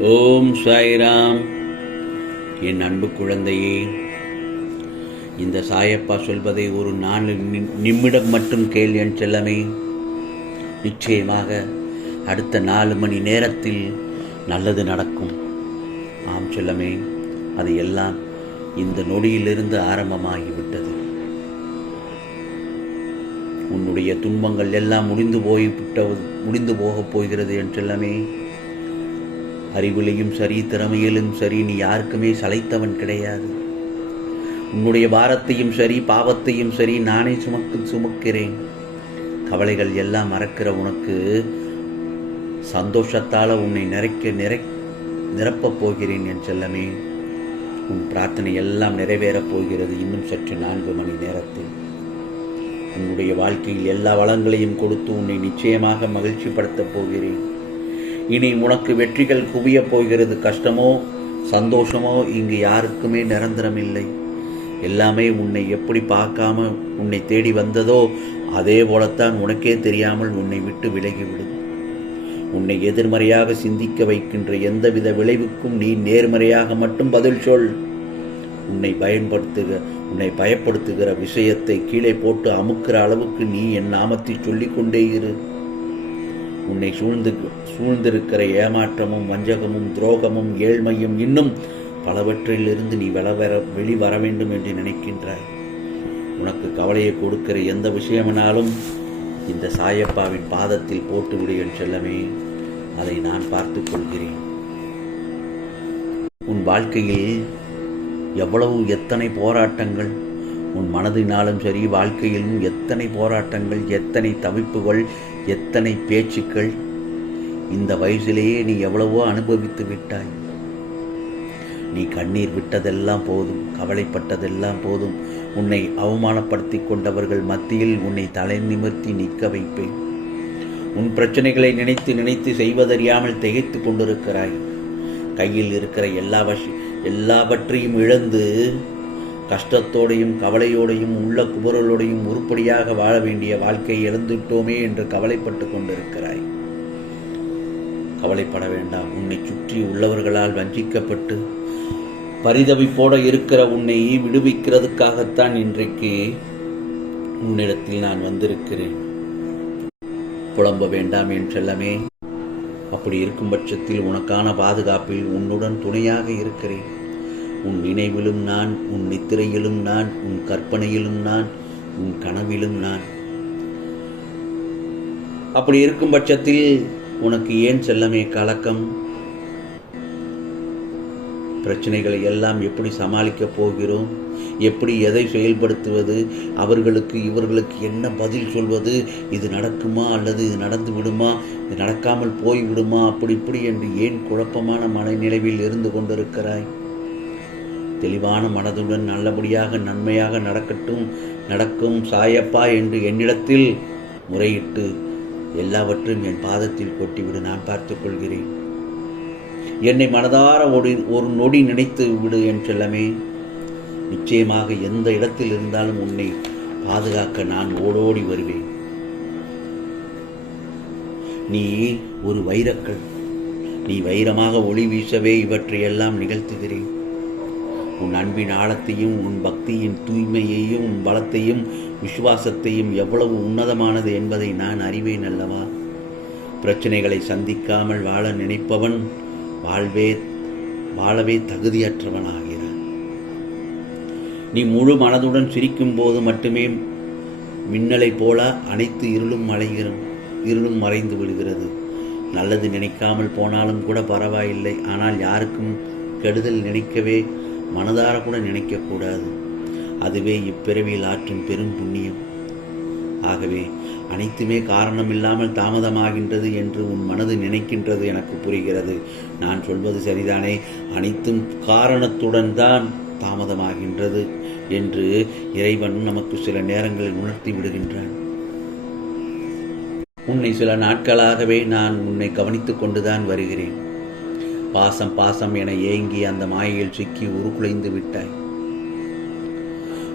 ஓம் சாய்ராம். என் அன்பு குழந்தையே இந்த சாயப்பா சொல்வதை ஒரு நாலு நிமிடம் மட்டும் கேள் என் செல்லமே. நிச்சயமாக அடுத்த நாலு மணி நேரத்தில் நல்லது நடக்கும். ஆம் செல்லமே அது எல்லாம் இந்த நொடியிலிருந்து ஆரம்பமாகிவிட்டது. உன்னுடைய துன்பங்கள் எல்லாம் முடிந்து போய் முடிந்து போகப் போகிறது என் செல்லமே. அறிவிலையும் சரி திறமையிலும் சரி நீ யாருக்குமே சளைத்தவன் கிடையாது. உன்னுடைய பாரத்தையும் சரி பாவத்தையும் சரி நானே சுமக்கு சுமக்கிறேன். கவலைகள் எல்லாம் மறக்கிற உனக்கு சந்தோஷத்தால் உன்னை நிறைக்க நிறை நிரப்பப் போகிறேன் என் செல்லமே. உன் பிரார்த்தனை எல்லாம் நிறைவேறப் போகிறது இன்னும் சற்று நான்கு மணி நேரத்தில். உன்னுடைய வாழ்க்கையில் எல்லா வளங்களையும் கொடுத்து உன்னை நிச்சயமாக மகிழ்ச்சிப்படுத்தப் போகிறேன். இனி உனக்கு வெற்றிகள் குவியப் போகிறது கஷ்டமோ சந்தோஷமோ இங்கு யாருக்குமே நிரந்தரமில்லை. எல்லாமே உன்னை எப்படி பார்க்காம உன்னை தேடி வந்ததோ அதே போலத்தான் உனக்கே தெரியாமல் உன்னை விட்டு விலகிவிடும். உன்னை எதிர்மறையாக சிந்திக்க வைக்கின்ற எந்தவித விளைவுக்கும் நீ நேர்மறையாக மட்டும் பதில் சொல். உன்னை பயன்படுத்துக உன்னை பயப்படுத்துகிற விஷயத்தை கீழே போட்டு அமுக்கிற அளவுக்கு நீ என் நாமத்தை சொல்லிக்கொண்டே இரு. உன்னை சூழ்ந்து சூழ்ந்திருக்கிற ஏமாற்றமும் வஞ்சகமும் துரோகமும் ஏழ்மையும் இன்னும் பலவற்றிலிருந்து நீ வெளிவர வெளிவர வேண்டும் என்று நினைக்கின்றாய். உனக்கு கவலையை கொடுக்கிற எந்த விஷயமானாலும் இந்த சாயப்பாவின் பாதத்தில் போட்டுவிடு என் செல்லமே. அதை நான் பார்த்து கொள்கிறேன். உன் வாழ்க்கையில் எவ்வளவு எத்தனை போராட்டங்கள் உன் மனதினாலும் சரி வாழ்க்கையிலும் எத்தனை போராட்டங்கள் எத்தனை தவிப்புகள் எத்தனை பேச்சுக்கள் இந்த வயசிலேயே நீ எவ்வளவோ அனுபவித்து விட்டாய். நீ கண்ணீர் விட்டதெல்லாம் போதும் கவலைப்பட்டதெல்லாம் போதும். உன்னை அவமானப்படுத்தி கொண்டவர்கள் மத்தியில் உன்னை தலை நிமிர்த்தி நிற்க வைப்பேன். உன் பிரச்சனைகளை நினைத்து நினைத்து செய்வதறியாமல் திகைத்து கொண்டிருக்கிறாய். கையில் இருக்கிற எல்லா வஷ எல்லாவற்றையும் இழந்து கஷ்டத்தோடையும் கவலையோடையும் உள்ள குபுரலோடையும் உருப்படியாக வாழ வேண்டிய வாழ்க்கையை இழந்துவிட்டோமே என்று கவலைப்பட்டு கொண்டிருக்கிறாய். கவலைப்பட வேண்டாம். உன்னை சுற்றி உள்ளவர்களால் வஞ்சிக்கப்பட்டு பரிதவிப்போட இருக்கிற உன்னை விடுவிக்கிறதுக்காகத்தான் இன்றைக்கு உன்னிடத்தில் நான் வந்திருக்கிறேன். புலம்ப வேண்டாம் என்றெல்லாமே அப்படி இருக்கும் பட்சத்தில் உனக்கான பாதுகாப்பில் உன்னுடன் துணையாக இருக்கிறேன். உன் நினைவிலும் நான் உன் நித்திரையிலும் நான் உன் கற்பனையிலும் நான் உன் கனவிலும் நான். அப்படி இருக்கும் பட்சத்தில் உனக்கு ஏன் செல்லமே கலக்கம்? பிரச்சனைகளை எல்லாம் எப்படி சமாளிக்கப் போகிறோம்? எப்படி எதை செயல்படுத்துவது? அவர்களுக்கு இவர்களுக்கு என்ன பதில் சொல்வது? இது நடக்குமா அல்லது இது நடந்து விடுமா? இது நடக்காமல் போய்விடுமா? அப்படி இப்படி என்று ஏன் குழப்பமான மனநிலைவில் இருந்து கொண்டிருக்கிறாய்? தெளிவான மனதுடன் நல்லபடியாக நன்மையாக நடக்கட்டும் நடக்கும் சாயப்பா என்று என்னிடத்தில் முறையிட்டு எல்லாவற்றையும் என் பாதத்தில் கொட்டிவிடு நான் பார்த்துக் கொள்கிறேன். என்னை மனதார ஒரு ஒரு நொடி நினைத்து விடு என் செல்லமே. நிச்சயமாக எந்த இடத்தில் இருந்தாலும் உன்னை பாதுகாக்க நான் ஓடோடி வருவேன். நீ ஒரு வைரக்கல். நீ வைரமாக ஒளி வீசவே இவற்றையெல்லாம் நிகழ்த்துகிறேன். உன் அன்பின் ஆழத்தையும் உன் பக்தியின் தூய்மையையும் உன் பலத்தையும் விசுவாசத்தையும் எவ்வளவு உன்னதமானது என்பதை நான் அறிவேன் அல்லவா? பிரச்சனைகளை சந்திக்காமல் வாழ நினைப்பவன் வாழ்வே வாழவே தகுதியற்றவனாகிறான். நீ முழு மனதுடன் சிரிக்கும் போது மட்டுமே மின்னலை போல அனைத்து இருளும் மலைகிறோம் இருளும் மறைந்து விடுகிறது. நல்லது நினைக்காமல் போனாலும் கூட பரவாயில்லை. ஆனால் யாருக்கும் கெடுதல் நினைக்கவே மனதார கூட நினைக்கக்கூடாது. அதுவே இப்பிறவியில் ஆற்றும் பெரும் புண்ணியம். ஆகவே அனைத்துமே காரணமில்லாமல் தாமதமாகின்றது என்று உன் மனது நினைக்கின்றது எனக்கு புரிகிறது. நான் சொல்வது சரிதானே? அனைத்தும் காரணத்துடன் தான் தாமதமாகின்றது என்று இறைவன் நமக்கு சில நேரங்களில் உணர்த்தி விடுகின்றான். உன்னை சில நாட்களாகவே நான் உன்னை கவனித்துக் கொண்டுதான் வருகிறேன். பாசம் பாசம் என ஏங்கி அந்த மாயையில் சிக்கி உருக்குலைந்து விட்டாய்.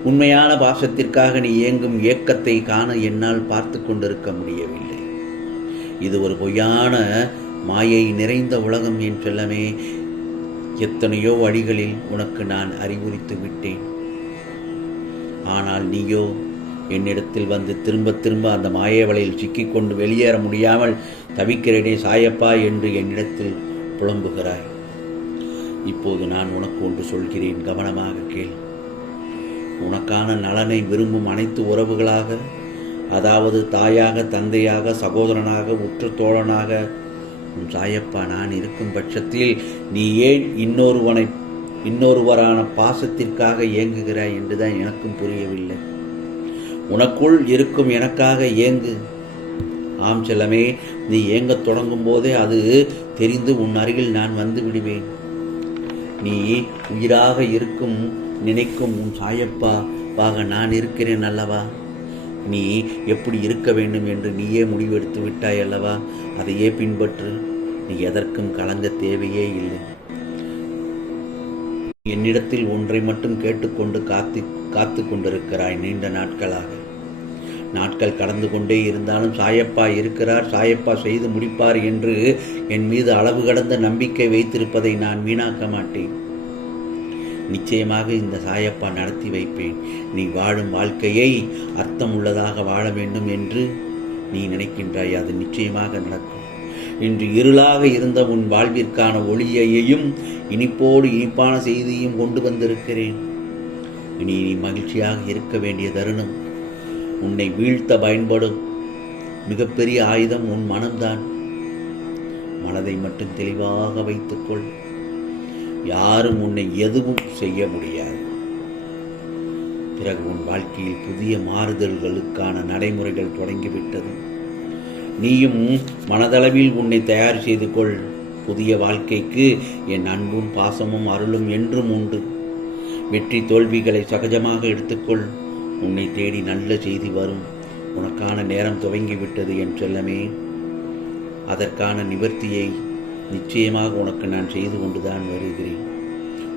உண்மையான பாசத்திற்காக நீ ஏங்கும் ஏக்கத்தை காண என்னால் பார்த்து கொண்டிருக்க முடியவில்லை. இது ஒரு பொய்யான மாயை நிறைந்த உலகம் என் செல்லமே. எத்தனையோ வழிகளில் உனக்கு நான் அறிவுரித்து விட்டேன். ஆனால் நீயோ என்னிடத்தில் வந்து திரும்ப திரும்ப அந்த மாய வலையில் சிக்கிக்கொண்டு வெளியேற முடியாமல் தவிக்கிறேனே சாயப்பா என்று என்னிடத்தில் புலம்புகிறாய். இப்போது நான் உனக்கு ஒன்று சொல்கிறேன். கவனமாக கேள். உனக்கான நலனை விரும்பும் அனைத்து உறவுகளாக அதாவது தாயாக தந்தையாக சகோதரனாக உற்ற தோழனாக உன் சாயப்பா நான் இருக்கும் பட்சத்தில் நீ ஏன் இன்னொருவனை இன்னொருவரான பாசத்திற்காக ஏங்குகிறாய் என்றுதான் எனக்கும் புரியவில்லை. உனக்குள் இருக்கும் எனக்காக ஏங்கு. ஆம் செல்லமே நீ ஏங்கத் தொடங்கும் போதே அது தெரிந்து உன் அருகில் நான் வந்து விடுவேன். நீ உயிராக இருக்கும் நினைக்கும் உன் சாயப்பா வாக நான் இருக்கிறேன் அல்லவா? நீ எப்படி இருக்க வேண்டும் என்று நீயே முடிவெடுத்து விட்டாய் அல்லவா? அதையே பின்பற்று நீ எதற்கும் கலங்க தேவையே இல்லை. என்னிடத்தில் ஒன்றை மட்டும் கேட்டுக்கொண்டு காத்து காத்து கொண்டிருக்கிறாய் நீண்ட நாட்களாக. நாட்கள் கடந்து கொண்டே இருந்தாலும் சாயப்பா இருக்கிறார் சாயப்பா செய்து முடிப்பார் என்று என் மீது அளவு கடந்த நம்பிக்கை வைத்திருப்பதை நான் வீணாக்க மாட்டேன். நிச்சயமாக இந்த சாயப்பா நடத்தி வைப்பேன். நீ வாழும் வாழ்க்கையை அர்த்தம் உள்ளதாக வாழ வேண்டும் என்று நீ நினைக்கின்றாய் அது நிச்சயமாக நடக்கும். இன்று இருளாக இருந்த உன் வாழ்விற்கான ஒளியையும் இனிப்போடு இனிப்பான செய்தியும் கொண்டு வந்திருக்கிறேன். இனி நீ மகிழ்ச்சியாக இருக்க வேண்டிய தருணம் உன்னை வீழ்த்த பயன்படும். மிகப்பெரிய ஆயுதம் உன் மனம்தான். மனதை மட்டும் தெளிவாக வைத்துக்கொள். யாரும் உன்னை எதுவும் செய்ய முடியாது. பிறகு உன் வாழ்க்கையில் புதிய மாறுதல்களுக்கான நடைமுறைகள் தொடங்கிவிட்டது. நீயும் மனதளவில் உன்னை தயார் செய்து கொள் புதிய வாழ்க்கைக்கு என் அன்பும் பாசமும் அருளும் என்றும் உண்டு. வெற்றி தோல்விகளை சகஜமாக எடுத்துக்கொள். உன்னை தேடி நல்ல செய்தி வரும். உனக்கான நேரம் துவங்கிவிட்டது என் செல்லமே. அதற்கான நிவர்த்தியை நிச்சயமாக உனக்கு நான் செய்து கொண்டுதான் வருகிறேன்.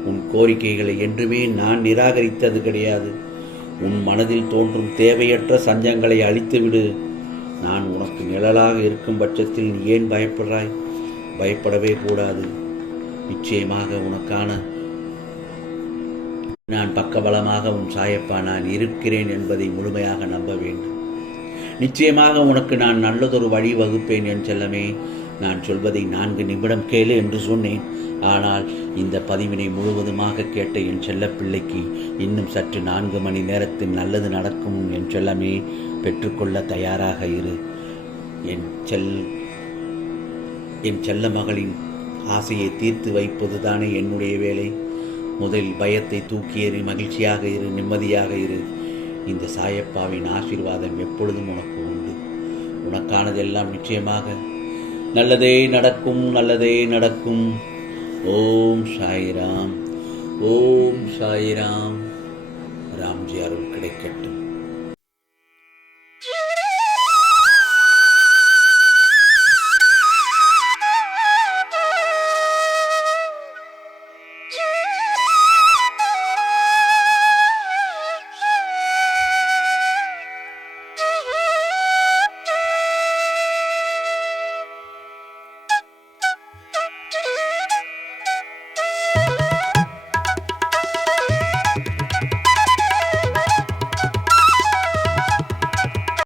உன் கோரிக்கைகளை என்றுமே நான் நிராகரித்தது கிடையாது. உன் மனதில் தோன்றும் தேவையற்ற சஞ்சங்களை அழித்துவிடு. நான் உனக்கு நிழலாக இருக்கும் பட்சத்தில் நீ ஏன் பயப்படுறாய்? பயப்படவே கூடாது. நிச்சயமாக உனக்கான நான் பக்கபலமாக உன் சாயப்பா நான் இருக்கிறேன் என்பதை முழுமையாக நம்ப வேண்டும். நிச்சயமாக உனக்கு நான் நல்லதொரு வழி வகுப்பேன் என் செல்லமே. நான் சொல்வதை நான்கு நிமிடம் கேளு என்று சொன்னேன். ஆனால் இந்த பதிவினை முழுவதுமாக கேட்ட என் செல்லப்பிள்ளைக்கு இன்னும் சற்று நான்கு மணி நேரத்தில் நல்லது நடக்கும் என் செல்லமே. பெற்றுக்கொள்ள தயாராக இரு. என் செல் என் செல்ல மகளின் ஆசையை தீர்த்து வைப்பதுதானே என்னுடைய வேலை. முதல் பயத்தை தூக்கி எறி மகிழ்ச்சியாக இரு நிம்மதியாக இரு. இந்த சாயப்பாவின் ஆசீர்வாதம் எப்பொழுதும் உனக்கு உண்டு. உனக்கானதெல்லாம் நிச்சயமாக. நல்லதே நடக்கும் நல்லதே நடக்கும். ஓம் சாய்ராம் ஓம் சாய்ராம். ராம்ஜி அருள் கிடைக்கட்டும்.